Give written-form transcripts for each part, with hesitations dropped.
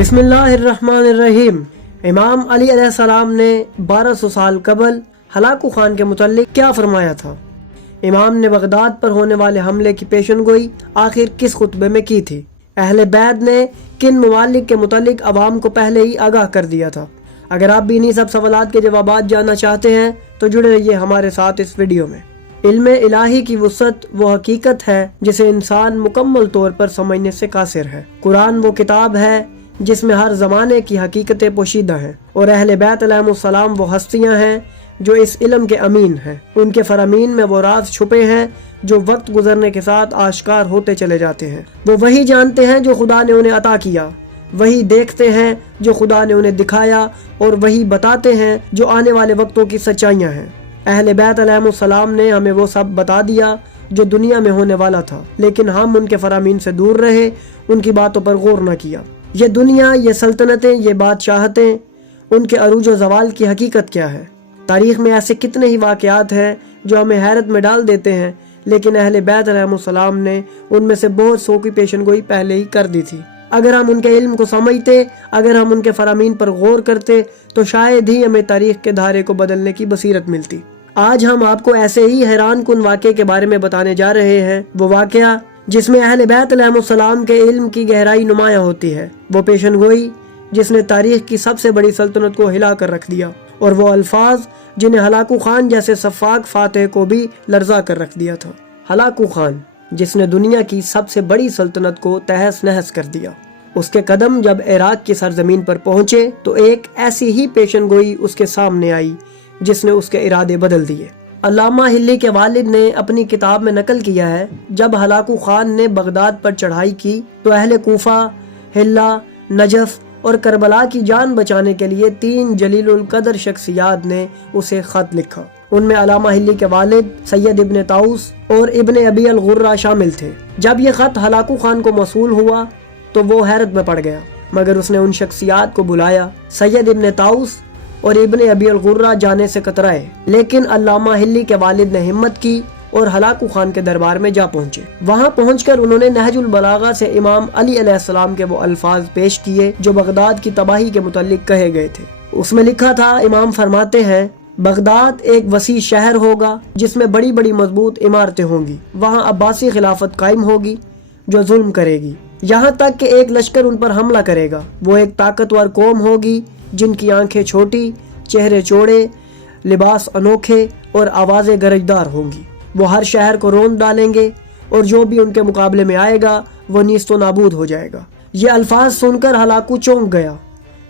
بسم اللہ الرحمن الرحیم۔ امام علی علیہ السلام نے 1200 سال قبل ہلاکو خان کے متعلق کیا فرمایا تھا؟ امام نے بغداد پر ہونے والے حملے کی پیشن گوئی آخر کس خطبے میں کی تھی؟ اہل بیت نے کن ممالک کے متعلق عوام کو پہلے ہی آگاہ کر دیا تھا؟ اگر آپ بھی انہی سب سوالات کے جوابات جاننا چاہتے ہیں تو جڑے رہیے ہمارے ساتھ اس ویڈیو میں۔ علم الہی کی وسعت وہ حقیقت ہے جسے انسان مکمل طور پر سمجھنے سے قاصر ہے۔ قرآن وہ کتاب ہے جس میں ہر زمانے کی حقیقتیں پوشیدہ ہیں، اور اہل بیت علیہ السلام وہ ہستیاں ہیں جو اس علم کے امین ہیں۔ ان کے فرامین میں وہ راز چھپے ہیں جو وقت گزرنے کے ساتھ آشکار ہوتے چلے جاتے ہیں۔ وہ وہی جانتے ہیں جو خدا نے انہیں عطا کیا، وہی دیکھتے ہیں جو خدا نے انہیں دکھایا، اور وہی بتاتے ہیں جو آنے والے وقتوں کی سچائیاں ہیں۔ اہل بیت علیہ السلام نے ہمیں وہ سب بتا دیا جو دنیا میں ہونے والا تھا، لیکن ہم ان کے فرامین سے دور رہے، ان کی باتوں پر غور نہ کیا۔ یہ دنیا، یہ سلطنتیں، یہ بادشاہتیں، ان کے عروج و زوال کی حقیقت کیا ہے؟ تاریخ میں ایسے کتنے ہی واقعات ہیں جو ہمیں حیرت میں ڈال دیتے ہیں، لیکن اہل بیت علیہ السلام نے ان میں سے بہت سو کی پیشن گوئی پہلے ہی کر دی تھی۔ اگر ہم ان کے علم کو سمجھتے، اگر ہم ان کے فرامین پر غور کرتے تو شاید ہی ہمیں تاریخ کے دھارے کو بدلنے کی بصیرت ملتی۔ آج ہم آپ کو ایسے ہی حیران کن واقعے کے بارے میں بتانے جا رہے ہیں، وہ واقعہ جس میں اہل بیت علیہ السلام کے علم کی گہرائی نمایاں ہوتی ہے، وہ پیشن گوئی جس نے تاریخ کی سب سے بڑی سلطنت کو ہلا کر رکھ دیا، اور وہ الفاظ جنہیں ہلاکو خان جیسے سفاک فاتح کو بھی لرزا کر رکھ دیا تھا۔ ہلاکو خان جس نے دنیا کی سب سے بڑی سلطنت کو تہس نہس کر دیا، اس کے قدم جب عراق کی سرزمین پر پہنچے تو ایک ایسی ہی پیشن گوئی اس کے سامنے آئی جس نے اس کے ارادے بدل دیے۔ علامہ ہلی کے والد نے اپنی کتاب میں نقل کیا ہے، جب ہلاکو خان نے بغداد پر چڑھائی کی تو اہل کوفہ، حلہ، نجف اور کربلا کی جان بچانے کے لیے 3 جلیل القدر شخصیات نے اسے خط لکھا۔ ان میں علامہ ہلی کے والد سید ابن طاؤس اور ابن ابی الغرہ شامل تھے۔ جب یہ خط ہلاکو خان کو موصول ہوا تو وہ حیرت میں پڑ گیا، مگر اس نے ان شخصیات کو بلایا۔ سید ابن طاؤس اور ابن ابی الغرہ جانے سے کترائے، لیکن علامہ ہلی کے والد نے ہمت کی اور ہلاکو خان کے دربار میں جا پہنچے۔ وہاں پہنچ کر انہوں نے نہج البلاغہ سے امام علی علیہ السلام کے وہ الفاظ پیش کیے جو بغداد کی تباہی کے متعلق کہے گئے تھے۔ اس میں لکھا تھا، امام فرماتے ہیں، بغداد ایک وسیع شہر ہوگا جس میں بڑی بڑی مضبوط عمارتیں ہوں گی، وہاں عباسی خلافت قائم ہوگی جو ظلم کرے گی، یہاں تک کہ ایک لشکر ان پر حملہ کرے گا۔ وہ ایک طاقتور قوم ہوگی جن کی آنکھیں چھوٹی، چہرے چوڑے، لباس انوکھے اور آوازیں گرجدار ہوں گی۔ وہ ہر شہر کو روند ڈالیں گے، اور جو بھی ان کے مقابلے میں آئے گا وہ نیست و نابود ہو جائے گا۔ یہ الفاظ سن کر ہلاکو چونک گیا،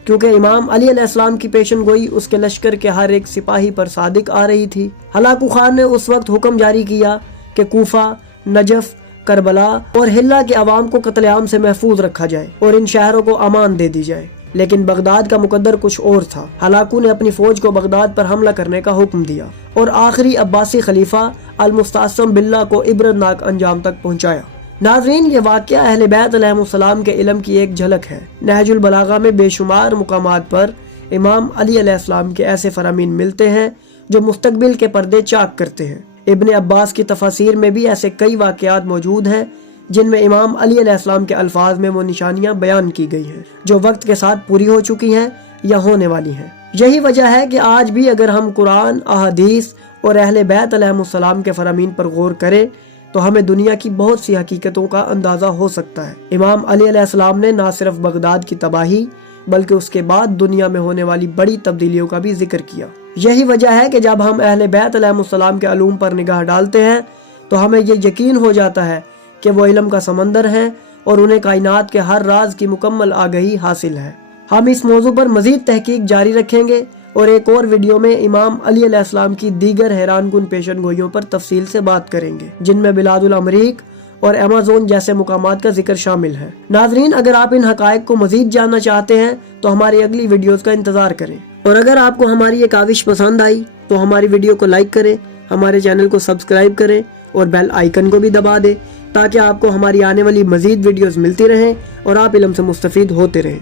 کیونکہ امام علی علیہ السلام کی پیشن گوئی اس کے لشکر کے ہر ایک سپاہی پر صادق آ رہی تھی۔ ہلاکو خان نے اس وقت حکم جاری کیا کہ کوفہ، نجف، کربلا اور حلہ کے عوام کو قتل عام سے محفوظ رکھا جائے اور ان شہروں کو امان دے دی جائے، لیکن بغداد کا مقدر کچھ اور تھا۔ ہلاکو نے اپنی فوج کو بغداد پر حملہ کرنے کا حکم دیا اور آخری عباسی خلیفہ المستعصم باللہ کو عبرتناک انجام تک پہنچایا۔ ناظرین، یہ واقعہ اہل بیت علیہ السلام کے علم کی ایک جھلک ہے۔ نہج البلاغہ میں بے شمار مقامات پر امام علی علیہ السلام کے ایسے فرامین ملتے ہیں جو مستقبل کے پردے چاک کرتے ہیں۔ ابن عباس کی تفاسیر میں بھی ایسے کئی واقعات موجود ہیں جن میں امام علی علیہ السلام کے الفاظ میں وہ نشانیاں بیان کی گئی ہیں جو وقت کے ساتھ پوری ہو چکی ہیں یا ہونے والی ہیں۔ یہی وجہ ہے کہ آج بھی اگر ہم قرآن، احادیث اور اہل بیت علیہ السلام کے فرامین پر غور کریں تو ہمیں دنیا کی بہت سی حقیقتوں کا اندازہ ہو سکتا ہے۔ امام علی علیہ السلام نے نہ صرف بغداد کی تباہی بلکہ اس کے بعد دنیا میں ہونے والی بڑی تبدیلیوں کا بھی ذکر کیا۔ یہی وجہ ہے کہ جب ہم اہل بیت علیہ السلام کے علوم پر نگاہ ڈالتے ہیں تو ہمیں یہ یقین ہو جاتا ہے کہ وہ علم کا سمندر ہیں اور انہیں کائنات کے ہر راز کی مکمل آگہی حاصل ہے۔ ہم اس موضوع پر مزید تحقیق جاری رکھیں گے اور ایک اور ویڈیو میں امام علی علیہ السلام کی دیگر حیران کن پیشن گوئیوں پر تفصیل سے بات کریں گے، جن میں بلاد الامریک اور ایمیزون جیسے مقامات کا ذکر شامل ہے۔ ناظرین، اگر آپ ان حقائق کو مزید جاننا چاہتے ہیں تو ہماری اگلی ویڈیوز کا انتظار کریں، اور اگر آپ کو ہماری یہ کاوش پسند آئی تو ہماری ویڈیو کو لائک کریں، ہمارے چینل کو سبسکرائب کریں اور بیل آئیکن کو بھی دبا دیں تاکہ آپ کو ہماری آنے والی مزید ویڈیوز ملتی رہیں اور آپ علم سے مستفید ہوتے رہیں۔